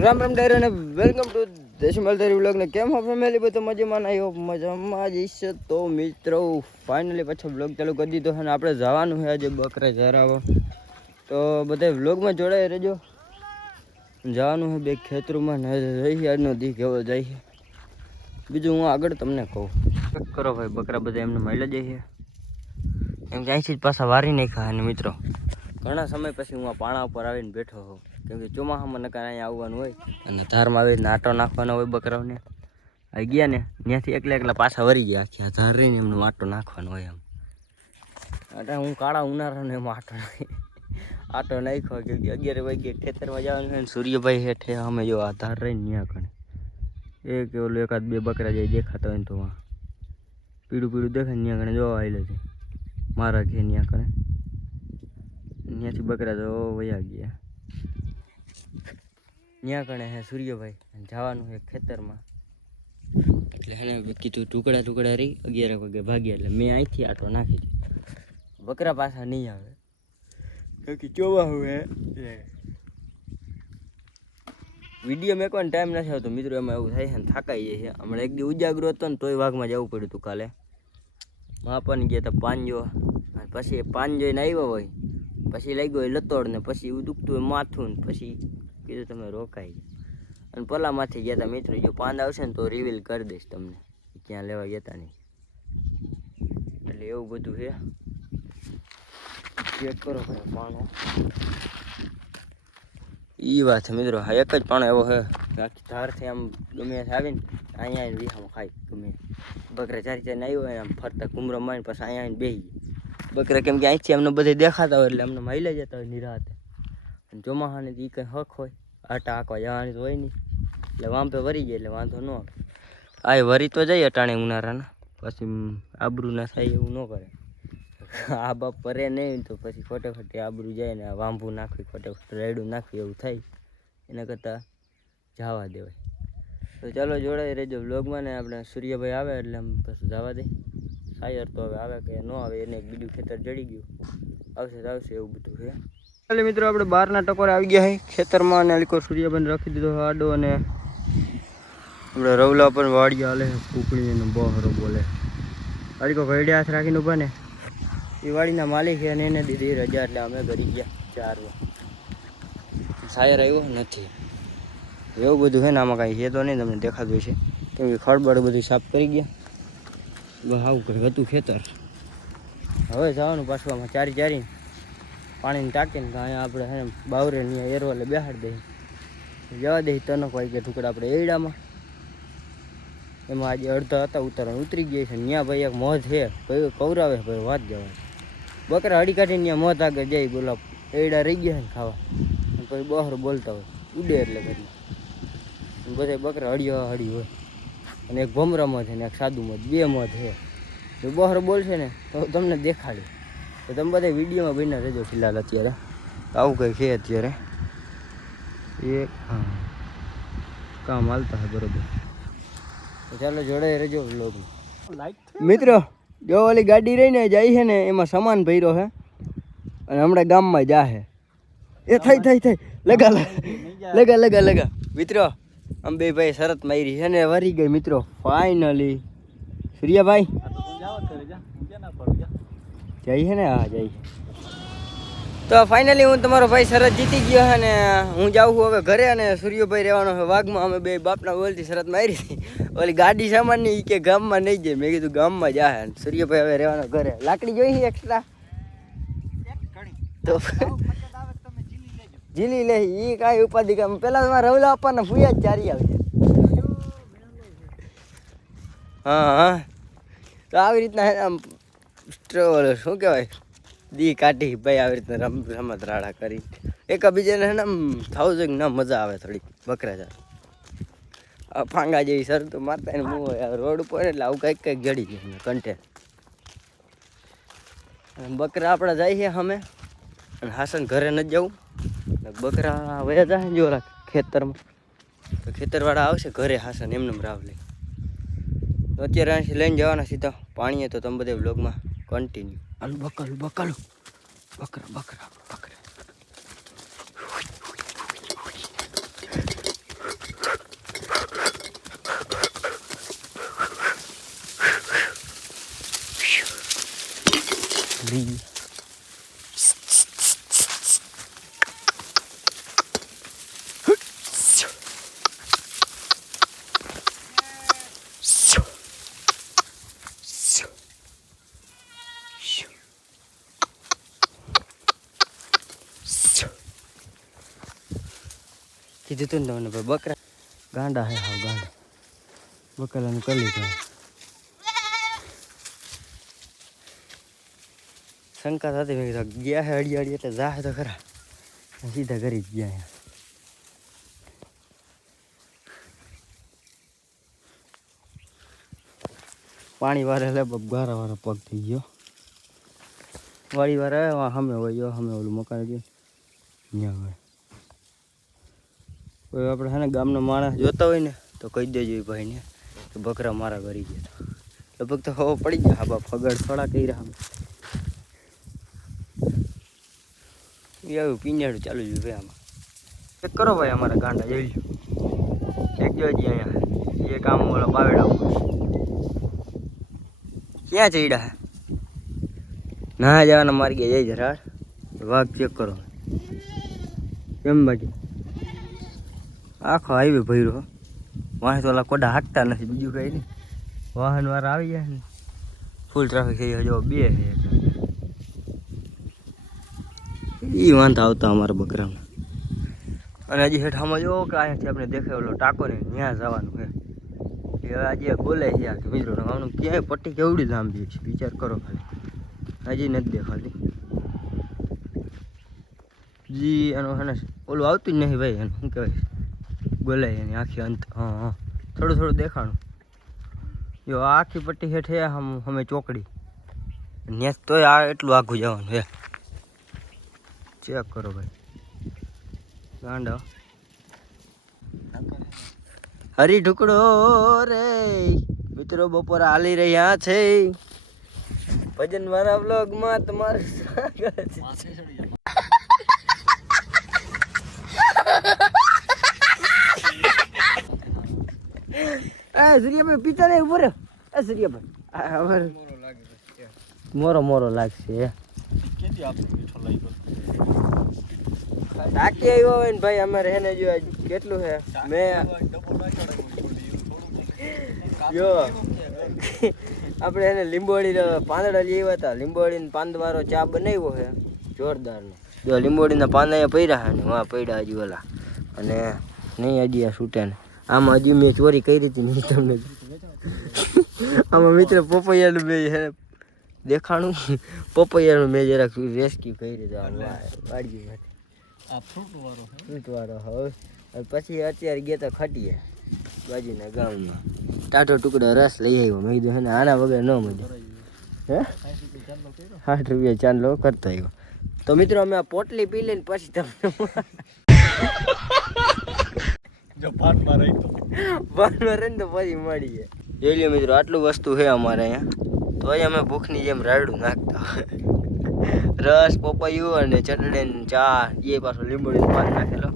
રામ રામ ડાયરો અને welcome to દેશીમાલ તારી વ્લોગ ને કેમ હો ફેમિલી બધું મજામાં આવ્યો મજામાં જ છે. તો મિત્રો ફાઇનલી પાછો વ્લોગ ચાલુ કરી દીધો અને આપણે જવાનું છે આજે બકરા ચરાવવા. તો બધા વ્લોગમાં જોડાઈ રહેજો. જવાનું છે બે ખેતરોમાં ને રહી આજનો દી કેવો જાય છે બીજું હું આગળ તમને કહું. કરો ભાઈ બકરા બધા એમને મળે જાય છે એમ કે અહીંથી જ પાછા વારી નાખ્યા. અને મિત્રો ઘણા સમય પછી હું આ પાણા ઉપર આવીને બેઠો હોઉં કેમ કે ચોમાસામાં નકાર અહીંયા આવવાનું હોય અને ધારમાં આવીને આટો નાખવાનો હોય બકરાઓને. આવી ગયા ને ત્યાંથી એકલા પાછા વરી ગયા આખી ધાર રહીને એમનો આટો નાખવાનો હોય. એમ એટલે હું કાળા ઉનાળાનો એમાં આટો નાખ્યો કેમ કે 11 વાગે ખેતરમાં જવાનું હોય ને સૂર્યભાઈ હેઠે અમે જો આ ધાર રહીને ત્યાં કણે એક ઓલું એકાદ બે બકરા જાય દેખાતા હોય ને તો પીળું દેખાય ને ત્યાં કણે જોવા આવેલે છે મારા ઘે ત્યાં કણે. ત્યાંથી બકરા તો વયા ગયા ત્યાં કણે હે સૂર્યભાઈ જવાનું છે ખેતરમાં. એટલે એને કીધું ટુકડા રહી 11 વાગે ભાગ્યા એટલે મેં અહીંથી આટો નાખી દીધો. બકરા પાછા નહીં આવે કે ચોવા હોય વિડીયો મેકવાનો ટાઈમ નથી આવતો મિત્રો. એમાં એવું થાય છે ને થાકાઈ જાય છે. હમણાં એક દી ઉજાગરો હતો ને તોય વાઘમાં જવું પડ્યું હતું કાલે. માપન ગયા હતા પાંજો પછી પાંજ જોઈને આવ્યો હોય પછી લાગ્યો હોય લતોડ ને પછી એવું દુખતું હોય માથું ને પછી કીધું તમે રોકાઈ અને પલામાંથી ગયા હતા મિત્રો. જો પાંદ આવશે ને તો રિવીલ કરી દઈશ તમને ક્યાં લેવા ગયા નહીં. એટલે એવું બધું છે. ચેક કરો પાણો એ વાત છે મિત્રો. હા એક જ પાણો એવો છે આખી ધારથી આમ ગમે આવીને અહીંયા વિહામાં ખાય ગમે બકરા ચારી આવ્યો હોય આમ ફરતા કુમરો મારીને પછી અહીંયા આવીને બેસી બકરા કેમ કે અહીંથી અમને બધે દેખાતા હોય એટલે અમને માઇલે જતા હોય નિરાતે. અને ચોમાસાને એ કંઈ હક હોય આટા હાંકવા જવાની તો હોય નહીં એટલે વાંપે વરી જાય એટલે વાંધો ન આવે. આ વરી તો જાય અટાણે ઉનાળાના પછી આબરું ના થાય એવું ન કરે. આ બાપ પરે નહીં તો પછી ખોટે ખોટી આબરું જાય ને વાંભું નાખવી ખોટે ખોટું રાયડું નાખવી એવું થાય એના કરતાં જવા દેવાય. તો ચાલો જોડાઈ રહેજો વ્લોગમાં ને આપણે સૂર્યભાઈ આવે એટલે આમ પછી જવા દે. શાયર તો હવે આવે કે ન આવે એને બીજું ખેતર જડી ગયું આવશે તો આવશે એવું બધું છે. ચાલો મિત્રો આપણે બહારના ટકોરે આવી ગયા છે ખેતરમાં અને અલીકો સૂર્યભાઈને રાખી દીધો આડો અને આપણે રવલા પણ વાડી હાલે કુકડી અને બહરો બોલે. અલીકો ઘરડે હાથ રાખીને ઊભા ને એ વાડીના માલિક છે અને એને દીધી રજા એટલે અમે ઘરી ગયા 4 શાયર આવ્યો નથી એવું બધું છે ને. આમાં કાંઈ છે તો નહીં તમને દેખાતું છે કેમ કે ખડબડ બધું સાફ કરી ગયા. બસ આવું કંઈક હતું ખેતર. હવે જવાનું પાછું આમાં ચારી પાણીને ટાંકીને અહીંયા આપણે છે ને બાવરે ત્યાં એરવાલે બેહાડી દઈએ જવા દઈએ તનક વાગે ટુકડા આપણે એડામાં. એમાં આજે અડધા હતા ઉતારવાનું ઉતરી ગયા છે. ત્યાં ભાઈ એક મોજ છે કવરાવે ભાઈ વાત જવા બકરા હડી કાઢીને ત્યાં મોત આગળ જાય બોલા એડા રહી ગયા ને ખાવા અને પછી બહાર બોલતા હોય ઉડે એટલે કરી બધા બકરા હળી હોય અને એક ભમરા મોત છે ને એક સાદું મોત બે મોત છે. જો બહાર બોલશે ને તો તમને દેખાડી તો તમે બધા વિડીયોમાં બન્યા રહેજો. ફિલહાલ અત્યારે આવું કંઈ છે અત્યારે એક કામ હાલતા હોય બરોબર. તો ચાલો જોડાઈ રહેજો વ્લોગમાં. મિત્રો જો ઓલી ગાડી રહીને જાય છે ને એમાં સામાન ભર્યો છે અને હમણાં ગામમાં જાહે એ થઈ લગા મિત્રો આમ બે ભાઈ શરત મારી છે ને વરી ગઈ મિત્રો ફાઇનલી. સૂર્યાભાઈ જાય છે ને હા જાય. તો ફાઇનલી હું તમારો ભાઈ શરત જીતી ગયો છે ને હું જાઉં છું હવે ઘરે અને સૂર્યભાઈ રહેવાનો છે વાઘમાં. અમે બે બાપના બોલતી શરત મારી હતી ઓલી ગાડી સામાનની કે ગામમાં નહીં જાય મેં કીધું ગામમાં જાય. સૂર્યભાઈ હવે રહેવાનો ઘરે. લાકડી જોઈ એક્સ્ટ્રા તો જીલી લે એ કાંઈ ઉપાધિ કામ પેલા તમારે રવલા આપવાના ફૂયા જ ચારી આવશે. હા તો આવી રીતના આમ શું કહેવાય દી કાઢી ભાઈ આવી રીતના રમત રાડા કરી એકબીજાને છે ને આમ થવું જોઈએ ના મજા આવે થોડીક બકરા ચાર ફાંગા જેવી શરતો મારતા ને હું રોડ ઉપર એટલે આવું કંઈક જડી ગયું કન્ટેન્ટ. બકરા આપણા જાય છે અમે અને હાસન ઘરે નથી જવું બકરા વયા જાય જો ખેતરમાં તો ખેતરવાળા આવશે ઘરે હાસન એમને રાવ લે. તો અત્યારે અહીંથી લઈને જવાના સીધા પાણીએ. તો તમે બધા વ્લોગમાં કન્ટિન્યુ. હાલ બકરું બકરા કીધું તું ને તમને ભાઈ બકરા ગાંડા હે હા ગાંડા બકરાનું કરી લીધું શંકા થતી મેં કીધું ગયા હે અડી એટલે જાહે તો ખરા સીધા કરી જ ગયા પાણી વારે એટલે ગારા વાળો પગ થઈ ગયો વાળી વાર આવે સામે હોય સામે ઓલું મકાન ગયું ત્યાં હોય કોઈ આપણે છે ને ગામનો માણસ જોતા હોય ને તો કહી દેજો એ ભાઈને કે બકરા મારા કરી ગયા લગભગ તો ખબર પડી જાય હા બાપ ફગડ થોડા કહી રહ્યા એ આવ્યું પીંજાડું ચાલુ જ ભાઈ આમાં ચેક કરો ભાઈ અમારા ગાંડા જોઈ લો ચેક જોઈજે અહીંયા એ કામ ઓલા પાવેડા ઉપર ક્યાં ચડ્યા ના જવાના મારી ગયા જઈ જરા વાઘ ચેક કરો કેમ બાકી આખો હાઈવે ભર્યો વાહન ઓલા કોડા હાંકતા નથી બીજું કંઈ નહીં વાહન વાળા આવી જાય ને ફૂલ ટ્રાફિક થઈ જાય જો બે છે એ વાંધા આવતા અમારા બકરામાં અને હજી હેઠામાં જો કે અહીંયાથી આપણે દેખાય ઓલો ટાંકો ને ત્યાં જવાનું છે એ આજે બોલાય છે આ મિત્રો આનું ક્યાંય પટ્ટી કેવડી લાંબી છે વિચાર કરો ખાલી હજી નથી દેખાતી જી એનું હે ને ઓલું આવતું જ નહીં ભાઈ એનું શું કહેવાય બોલાય એની આખી અંત હા હા થોડું થોડું દેખાણું જો આખી પટ્ટી હેઠે અમે ચોકડી નેસ તોય આ એટલું આઘું જવાનું હે ચેક કરો ભાઈ ગાંડા હરી ઢુકડો રે મિત્રો બપોરે હાલી રહ્યા છે ભજન મારા વ્લોગમાં તમારું સ્વાગત છે સૂર્યાભાઈ પિતા ને ઉભો રહ્યો સૂર્યાભાઈ મોરો લાગશે ટાંકી આવ્યો હોય ને ભાઈ અમારે એને જો કેટલું છે મેં જો આપણે એને લીંબોડી પાંદડા લઈ આવ્યા હતા લીંબોડીને પાંદવાળો ચા બનાવ્યો છે જોરદારનો જો લીંબોડીના પાંદડા પડ્યા છે ને વાં પડ્યા હજી ઓલા અને નહીં હજી આ છૂટે ને આમાં હજી મેં ચોરી કરી હતી નહીં તમને આમાં મિત્ર પપૈયાનું મેં દેખાણું પપૈયાનું મેં જરાક રેસ્ક્યુ કરી દીધું વાડીમાંથી ફ્રૂટ વાળો હવે પછી અત્યારે ગયા તો ખટીએ બાજુના ગામમાં ટાટો ટુકડો રસ લઈ આવ્યો મેં કીધું હે ને આના વગર ન મજા હે 60 રૂપિયા ચાંદલો કરતો આવ્યો તો મિત્રો અમે આ પોટલી પી લઈને પછી તમને ભાનમાં રહીને તો પછી મળીએ જોઈ લો મિત્રો આટલું વસ્તુ છે અમારે અહીંયા તો અમે ભૂખની જેમ રાયડું નાખતા રસ પપૈયું અને ચટણી ચા એ પાછું લીંબોડીનું પાન નાખેલો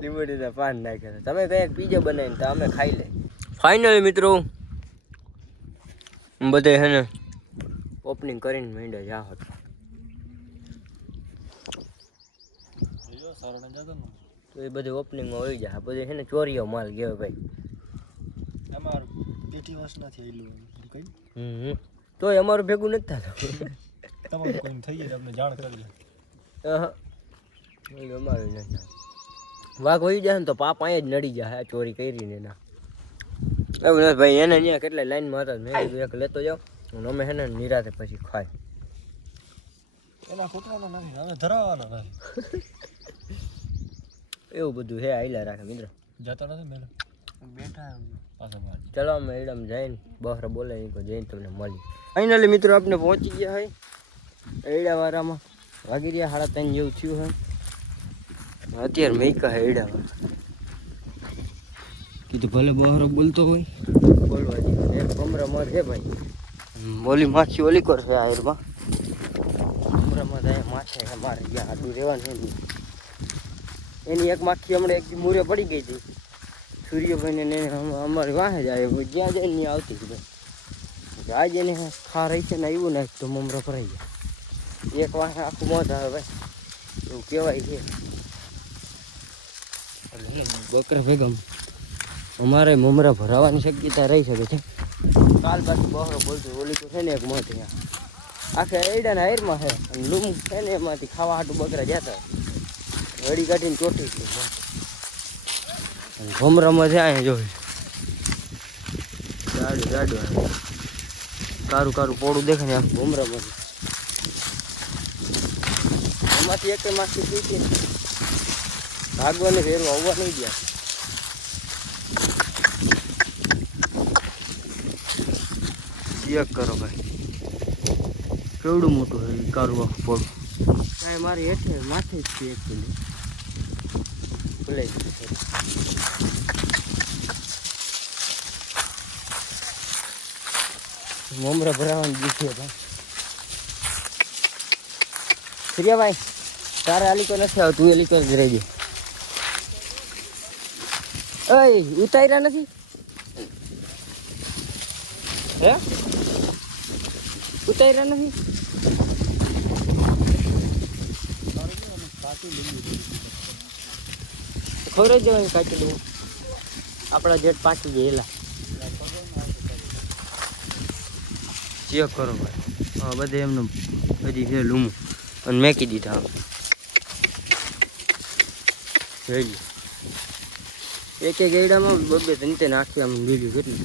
લીંબોડીના પાન નાખેલા તમે કંઈક પીજો બનાવીને તો અમે ખાઈ લે ફાઇનલી મિત્રો બધે હે ને ઓપનિંગ કરીને માંડ્યા જા હતો તો એ બધું ઓપનિંગમાં હોઈ જાય બધું છે ને ચોરીઓ માલ ગયો ભાઈ તોય અમારું ભેગું નથી થતું અમારું નથી વાઘ હોઈ જાય ને તો પાપ અહીંયા જ નડી જાય ચોરી કરીને એના એવું નથી ભાઈ એને અહીંયા કેટલા લાઈનમાં હતા મેં કીધું એક લેતો જાઓ અમે છે ને નિરાતે પછી ખાય એના ખોટવાનો નથી હવે ધરાવવાનો નથી એવું બધું હે આયલા રાખે મિત્ર જતો નથી મેં બેઠા ચલો અમે એડમ જઈને બહર બોલે જઈને તમને મળી ફાઇનલી મિત્રો આપણે પહોંચી ગયા હોય એડાવાળામાં વાગી રહ્યા 3:30 જેવું થયું હોય અત્યારે મેકા હે એડાવાળા કીધું ભલે બહરો બોલતો હોય બોલવા દે એક કમરામાં છે ભાઈ બોલી માખી ઓલી કરશે આયરમાં કમરામાં જાય માથે મારે ગયા આડું રહેવાનું છે એની એક માખી હમણાં એક મૂરે પડી ગઈ હતી સૂર્યભાઈને ને અમારે વાહે જાય જ્યાં જાય ને આવતી હતી ભાઈ આજે એને ખા રહી છે ને આવ્યું ને તો મમરા ભરાઈ જાય એક વાહે આખું મોત આવે ભાઈ એવું કહેવાય છે બકરા ભેગમ અમારે મમરા ભરાવાની શક્યતા રહી શકે છે કાલ પાછું બહરો બોલતું ઓલી તો છે ને એક મોત અહીંયા આખે એડાના હાયરમાં છે અને લૂમ છે ને એમાંથી ખાવા હાટું બકરા જતા ઘડી કાઢીને ચોટી ગયું. ભમરામાં છે અહીંયા જોઈ ગાડું ગાડું કારું કારું પોડું દેખે ને આખું ભમરામાં એમાંથી એક માછી પીતી ભાગવાની ફેરવા આવવા નહીં ગયા. ચેક કરો ભાઈ કેવડું મોટું છે કારું આખું પોડું. કાંઈ મારી હેઠે માથે જ છે એકચુઅલી ભૂલાઈ ગયું. મમરા ભરાવાનું દીધું ભાઈ. સૂર્યાભાઈ તારે આલીકો નથી આવતું, તું એલીકો જ રહી જાય. ઓય ઉતાર્યા નથી હે? ઉતાર્યા નથી? ખબર જ જવાની કાચી દઉં આપણા જેટ પાકી ગયા એલા. ચેક કરો ભાઈ. હા બધે એમનું હજી છે લૂમું અને મેકી દીધા. જોઈ એક એક ગયડામાં બબે તંતે નાખી આમ લીધું કેટલું.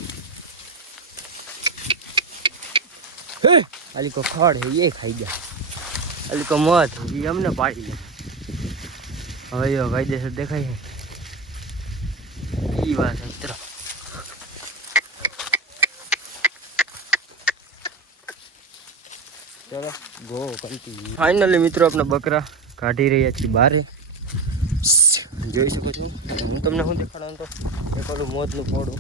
અલી કો ખડ હે એ ખાઈ ગયા. અલી કો મત એ અમને પાડી લે. હવે એ કાયદેસર દેખાય છે એ વાત મિત્ર. ચલો ગો કન્ટિન્યુ. ફાઇનલી મિત્રો આપણા બકરા કાઢી રહ્યા છીએ બહાર. જોઈ શકો છો. હું તમને શું દેખાડવાનું તો એક ઓલું મોજનું પોડું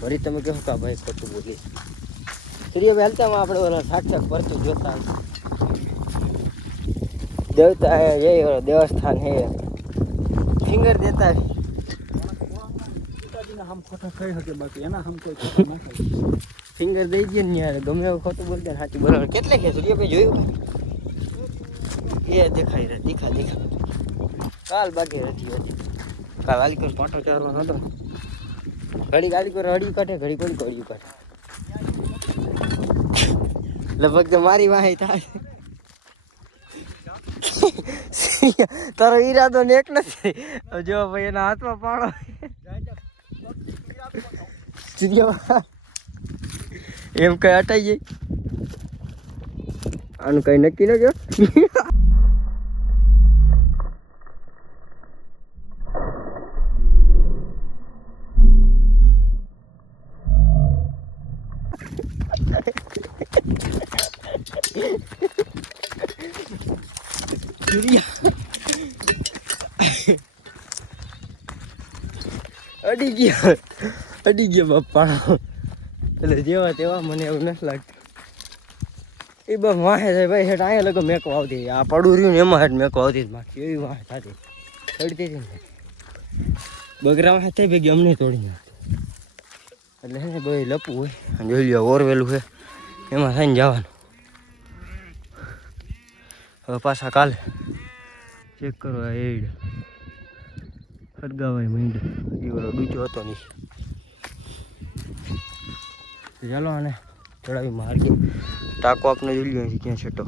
ફરી તમે કહો કે ભાઈ ખોટું બોલી. સૂર્યભાઈ હાલતામાં આપણે ઓલા સાક્ષાત પરચું જોતા દેવતા હે એ દેવસ્થાન હે ફિંગર દેતા હમ ખોટા કહી શકે બાકી એના હમ કોઈ ફિંગર દઈ દઈએ ને યાર ગમે એવું ખોટું બોલતા સાચું બરાબર. કેટલે કે સૂર્યભાઈ જોયું એ દેખાઈ રહ્યા દીખા દીખા. કાલ બાકી હતી કાલ આલીકોર પાટો ચારવાનો હતો. ઘડી આલીકોર હળી કાઢે ઘડી કોઈ કળિયું કાઢે. લગભગ તો મારી વાહી થાય. તારો ઈરાદો નેક નથી. જો ભાઈ એના હાથમાં પાડો એમ કઈ હટાઈ જાય. આનું કઈ નક્કી ન કયો. અડી ગયા બાપા. એટલે જેવા તેવા મને એવું નથી લાગતું. એ બસ વાહે થાય ભાઈ હેઠ અહીંયા લગો મેકો આવતી. આ પડું રહ્યું ને એમાં હેઠ મેકો આવતી માખી એવી વાહે થતી ચડતી હતી ને બગરા વાહે થઈ ભેગી અમને તોડી નાખતી. એટલે હે ને ભાઈ લપવું હોય જોઈ લ્યો ઓરવેલું છે એમાં થઈને જવાનું. હવે પાછા કાલે ચેક કરો આ એડ હરગાવાય માંડ એ ઓલો ડૂચો હતો નહીં. ચાલો આને ચડાવી માર્ગે ટાંકો આપણે જોઈ લઈએ ક્યાં છેટો.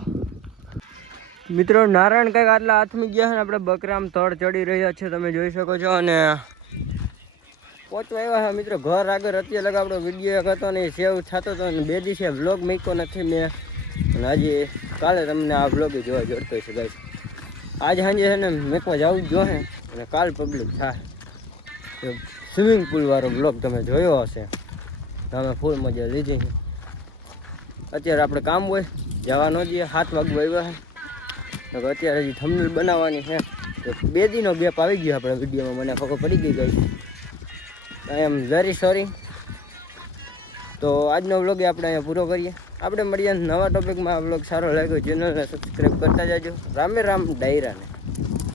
મિત્રો નારાયણ કંઈક આટલા હાથમી ગયા છે. આપણે બકરામ તળ ચડી રહ્યા છે તમે જોઈ શકો છો. અને પહોંચવા આવ્યા છે મિત્રો ઘર આગળ. અત્યારે લગા આપણો વિડીયો એક હતો ને એ સેવ થતો હતો અને 2 દિવસે વ્લોગ મૂક્યો નથી મેં. અને આજે કાલે તમને આ વ્લોગ જોવા જોડતો છે ગાઈસ. આજે સાંજે છે ને મેકવા જવું જ જોઈએ અને કાલ પબ્લિક થાય. સ્વિમિંગ પુલ વાળો બ્લોગ તમે જોયો હશે. અમે ફૂલ મજા લીધી છે. અત્યારે આપણે કામ હોય જવા ન જઈએ 7 વાગવા આવ્યા છે. અત્યારે હજી થંબનેલ બનાવવાની છે તો 2 દીનો ગેપ આવી ગયો આપણે વિડીયોમાં. મને ખબર પડી ગઈ ગઈ. આઈ એમ વેરી સોરી. તો આજનો વ્લોગ આપણે અહીંયા પૂરો કરીએ. આપણે મળીએ નવા ટોપિકમાં. આ વ્લોગ સારો લાગ્યો ચેનલને સબસ્ક્રાઈબ કરતા જાજો. રામે રામ ડાયરાને.